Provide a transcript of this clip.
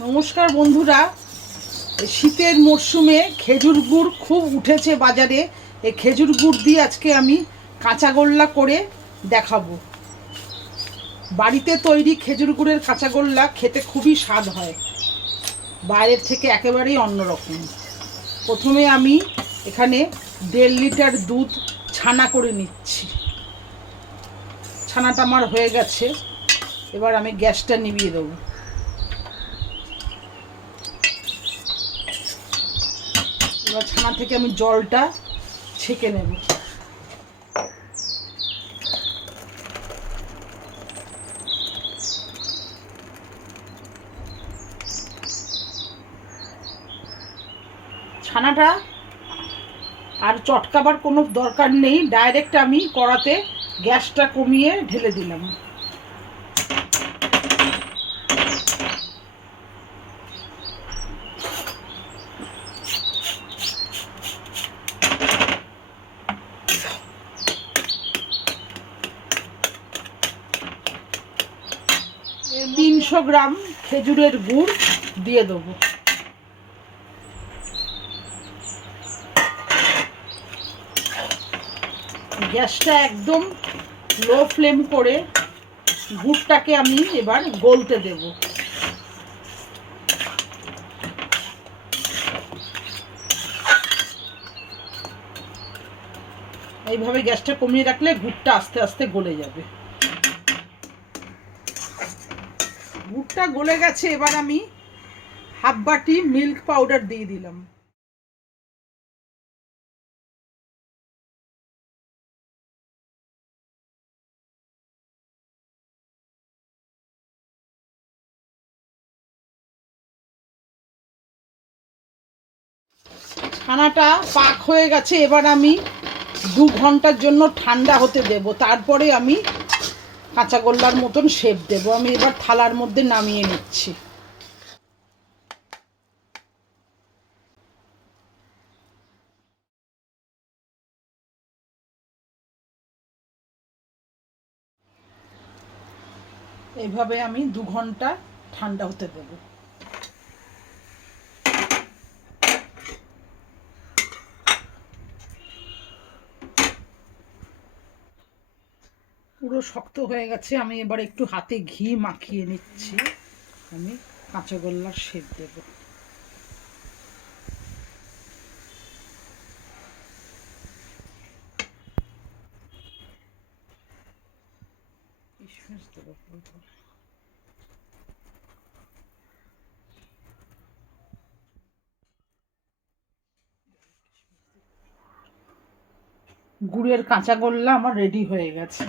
নমস্কার বন্ধুরা, শীতের মরশুমে খেজুর গুড় খুব উঠেছে বাজারে। এই খেজুর গুড় দিয়ে আজকে আমি কাঁচাগোল্লা করে দেখাবো। বাড়িতে তৈরি খেজুর গুড়ের কাঁচাগোল্লা খেতে খুবই স্বাদ হয়, বাইরের থেকে একেবারেই অন্যরকম। প্রথমে আমি এখানে 1.5 লিটার দুধ ছানা করে নিচ্ছি। ছানাটা আমার হয়ে গেছে, এবার আমি গ্যাসটা নিভিয়ে দেবো। এবার ছানা থেকে আমি জলটা ছেঁকে নেব। ছানাটা আর চটকাবার কোনো দরকার নেই, ডাইরেক্ট আমি কড়াতে গ্যাসটা কমিয়ে ঢেলে দিলাম। এর 300 গ্রাম খেজুরের গুড় দিয়ে দেবো। গ্যাসটা একদম লো ফ্লেম করে গুড়টাকে আমি এবার গলতে দেব। এইভাবে গ্যাসটা কমিয়ে রাখলে গুড়টা আস্তে আস্তে গলে যাবে। গুড়টা গলে গেছে, এবার আমি হাফ বাটি মিল্ক পাউডার দিয়ে দিলাম। ছানাটা পাক হয়ে গেছে, এবার আমি 2 ঘন্টার জন্য ঠান্ডা হতে দেব। তারপরে আমি কাঁচাগোল্লার মতন শেপ দেব। আমি এবার থালার মধ্যে নামিয়ে নিচ্ছি। এইভাবে আমি 2 ঘন্টা ঠান্ডা হতে দেব। পুরো শক্ত হয়ে গেছে, আমি এবার একটু হাতে ঘি মাখিয়ে নিচ্ছি। আমি কাঁচাগোল্লার শেপ দেব। কিশমিশ দেব। গুড়ের কাঁচাগোল্লা আমার রেডি হয়ে গেছে।